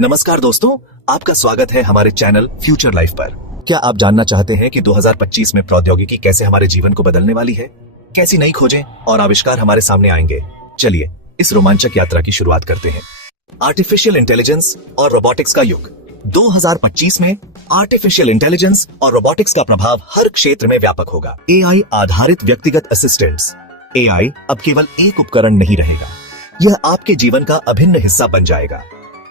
नमस्कार दोस्तों, आपका स्वागत है हमारे चैनल फ्यूचर लाइफ पर। क्या आप जानना चाहते हैं कि 2025 में प्रौद्योगिकी कैसे हमारे जीवन को बदलने वाली है? कैसी नई खोजें और आविष्कार हमारे सामने आएंगे? चलिए इस रोमांचक यात्रा की शुरुआत करते हैं। आर्टिफिशियल इंटेलिजेंस और रोबोटिक्स का युग। 2025 में आर्टिफिशियल इंटेलिजेंस और रोबोटिक्स का प्रभाव हर क्षेत्र में व्यापक होगा। एआई आधारित व्यक्तिगत असिस्टेंट्स। एआई अब केवल एक उपकरण नहीं रहेगा, यह आपके जीवन का अभिन्न हिस्सा बन जाएगा।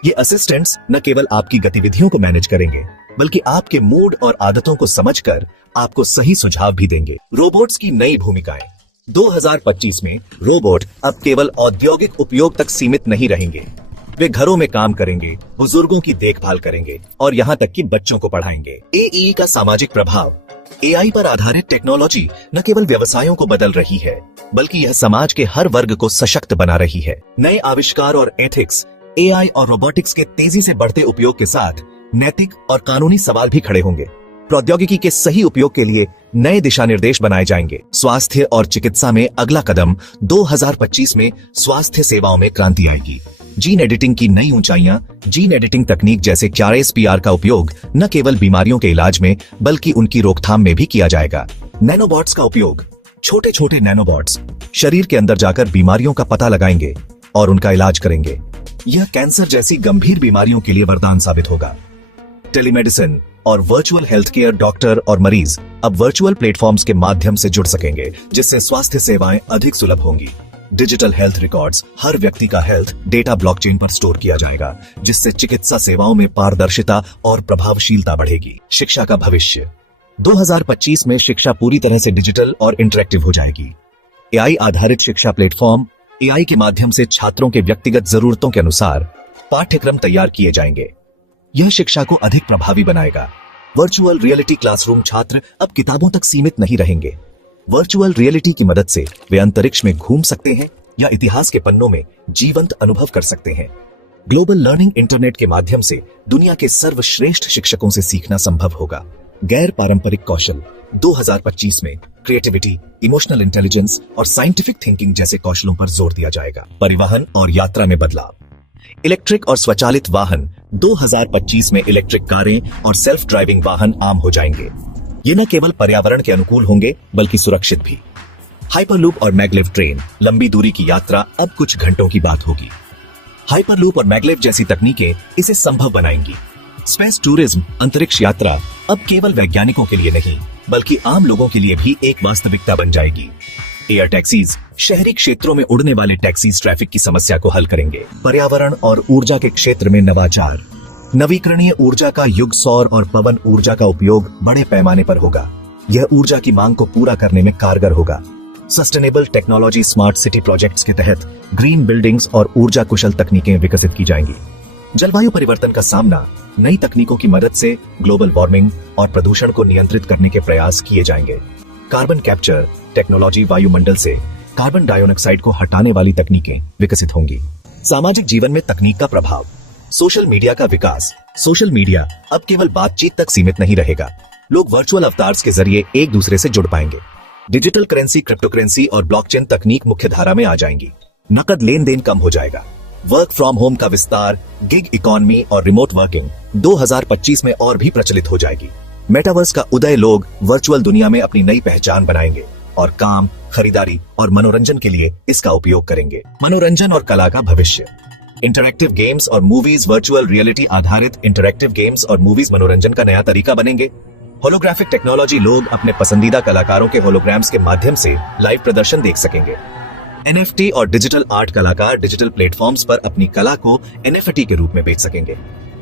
ये असिस्टेंट्स न केवल आपकी गतिविधियों को मैनेज करेंगे, बल्कि आपके मूड और आदतों को समझकर आपको सही सुझाव भी देंगे। रोबोट्स की नई भूमिकाएं। 2025 में रोबोट अब केवल औद्योगिक उपयोग तक सीमित नहीं रहेंगे। वे घरों में काम करेंगे, बुजुर्गों की देखभाल करेंगे और यहाँ तक कि बच्चों को पढ़ाएंगे। एई का सामाजिक प्रभाव। एआई पर आधारित टेक्नोलॉजी न केवल व्यवसायों को बदल रही है, बल्कि यह समाज के हर वर्ग को सशक्त बना रही है। नए आविष्कार और एथिक्स। एआई और रोबोटिक्स के तेजी से बढ़ते उपयोग के साथ नैतिक और कानूनी सवाल भी खड़े होंगे। प्रौद्योगिकी के सही उपयोग के लिए नए दिशा निर्देश बनाए जाएंगे। स्वास्थ्य और चिकित्सा में अगला कदम। 2025 में स्वास्थ्य सेवाओं में क्रांति आएगी। जीन एडिटिंग की नई ऊंचाइयां। जीन एडिटिंग तकनीक जैसे CRISPR का उपयोग न केवल बीमारियों के इलाज में, बल्कि उनकी रोकथाम में भी किया जाएगा। नैनोबॉट्स का उपयोग। छोटे छोटे नैनोबॉट्स शरीर के अंदर जाकर बीमारियों का पता लगाएंगे और उनका इलाज करेंगे। यह कैंसर जैसी गंभीर बीमारियों के लिए वरदान साबित होगा। टेलीमेडिसिन और वर्चुअल हेल्थ केयर। डॉक्टर और मरीज अब वर्चुअल प्लेटफॉर्म्स के माध्यम से जुड़ सकेंगे, जिससे स्वास्थ्य सेवाएं अधिक सुलभ होंगी। Digital health records. हर व्यक्ति का हेल्थ डेटा ब्लॉकचेन पर स्टोर किया जाएगा, जिससे चिकित्सा सेवाओं में पारदर्शिता और प्रभावशीलता बढ़ेगी। शिक्षा का भविष्य। 2025 में शिक्षा पूरी तरह से डिजिटल और इंटरेक्टिव हो जाएगी। एआई आधारित शिक्षा प्लेटफॉर्म। एआई के माध्यम से छात्रों के व्यक्तिगत जरूरतों के अनुसार पाठ्यक्रम तैयार किए जाएंगे। यह शिक्षा को अधिक प्रभावी बनाएगा। Virtual reality classroom. छात्र अब किताबों तक सीमित नहीं रहेंगे। वर्चुअल रियलिटी की मदद से वे अंतरिक्ष में घूम सकते हैं या इतिहास के पन्नों में जीवंत अनुभव कर सकते हैं। Global learning. इंटरनेट के माध्यम से दुनिया के सर्वश्रेष्ठ शिक्षकों से सीखना संभव होगा। गैर पारंपरिक कौशल। 2025 में क्रिएटिविटी, इमोशनल इंटेलिजेंस और साइंटिफिक थिंकिंग जैसे कौशलों पर जोर दिया जाएगा। परिवहन और यात्रा में बदलाव। इलेक्ट्रिक और स्वचालित वाहन। 2025 में इलेक्ट्रिक कारें और सेल्फ ड्राइविंग वाहन आम हो जाएंगे। ये न केवल पर्यावरण के अनुकूल होंगे, बल्कि सुरक्षित भी। हाइपरलूप और मैगलेव ट्रेन। लंबी दूरी की यात्रा अब कुछ घंटों की बात होगी। हाइपरलूप और मैगलेव जैसी तकनीकें इसे संभव बनाएंगी। Space tourism. अंतरिक्ष यात्रा अब केवल वैज्ञानिकों के लिए नहीं, बल्कि आम लोगों के लिए भी एक वास्तविकता बन जाएगी। Air taxis. शहरी क्षेत्रों में उड़ने वाले टैक्सीज ट्रैफिक की समस्या को हल करेंगे। पर्यावरण और ऊर्जा के क्षेत्र में नवाचार। नवीकरणीय ऊर्जा का युग। सौर और पवन ऊर्जा का उपयोग बड़े पैमाने पर होगा। यह ऊर्जा की मांग को पूरा करने में कारगर होगा। Sustainable technology. Smart city projects के तहत ग्रीन बिल्डिंग्स और ऊर्जा कुशल तकनीकें विकसित की जाएंगी। जलवायु परिवर्तन का सामना। नई तकनीकों की मदद से ग्लोबल वार्मिंग और प्रदूषण को नियंत्रित करने के प्रयास किए जाएंगे। Carbon capture technology. वायुमंडल से कार्बन डाइऑक्साइड को हटाने वाली तकनीकें विकसित होंगी। सामाजिक जीवन में तकनीक का प्रभाव। सोशल मीडिया का विकास। सोशल मीडिया अब केवल बातचीत तक सीमित नहीं रहेगा। लोग वर्चुअल अवतार्स के जरिए एक दूसरे से जुड़ पाएंगे। डिजिटल करेंसी, क्रिप्टो करेंसी और ब्लॉकचेन तकनीक मुख्य धारा में आ जाएंगी। नकद लेन देन कम हो जाएगा। वर्क फ्रॉम होम का विस्तार। गिग इकोनॉमी और रिमोट वर्किंग 2025 में और भी प्रचलित हो जाएगी। मेटावर्स का उदय। लोग वर्चुअल दुनिया में अपनी नई पहचान बनाएंगे और काम, खरीदारी और मनोरंजन के लिए इसका उपयोग करेंगे। मनोरंजन और कला का भविष्य। इंटरैक्टिव गेम्स और मूवीज। वर्चुअल रियलिटी आधारित इंटरैक्टिव गेम्स और मूवीज मनोरंजन का नया तरीका बनेंगे। Holographic technology. लोग अपने पसंदीदा कलाकारों के होलोग्राम्स के माध्यम से लाइव प्रदर्शन देख सकेंगे। NFT और डिजिटल आर्ट। कलाकार डिजिटल प्लेटफॉर्म्स पर अपनी कला को NFT के रूप में बेच सकेंगे।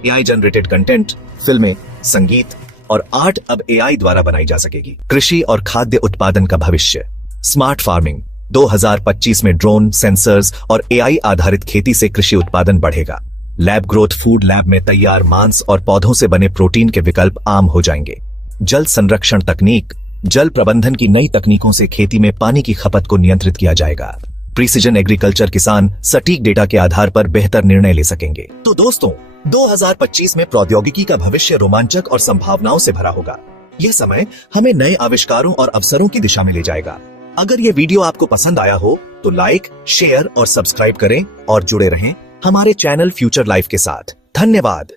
AI generated content. फिल्में, संगीत और आर्ट अब AI द्वारा बनाई जा सकेगी। कृषि और खाद्य उत्पादन का भविष्य। Smart farming. 2025 में ड्रोन, सेंसर्स और AI आधारित खेती से कृषि उत्पादन बढ़ेगा। Lab growth. फूड लैब में तैयार मांस और पौधों से बने प्रोटीन के विकल्प आम हो जाएंगे। जल संरक्षण तकनीक। जल प्रबंधन की नई तकनीकों से खेती में पानी की खपत को नियंत्रित किया जाएगा। Precision agriculture. किसान सटीक डेटा के आधार पर बेहतर निर्णय ले सकेंगे। तो दोस्तों, 2025 में प्रौद्योगिकी का भविष्य रोमांचक और संभावनाओं से भरा होगा। यह समय हमें नए आविष्कारों और अवसरों की दिशा में ले जाएगा। अगर ये वीडियो आपको पसंद आया हो तो लाइक, शेयर और सब्सक्राइब करें और जुड़े रहें हमारे चैनल फ्यूचर लाइफ के साथ। धन्यवाद।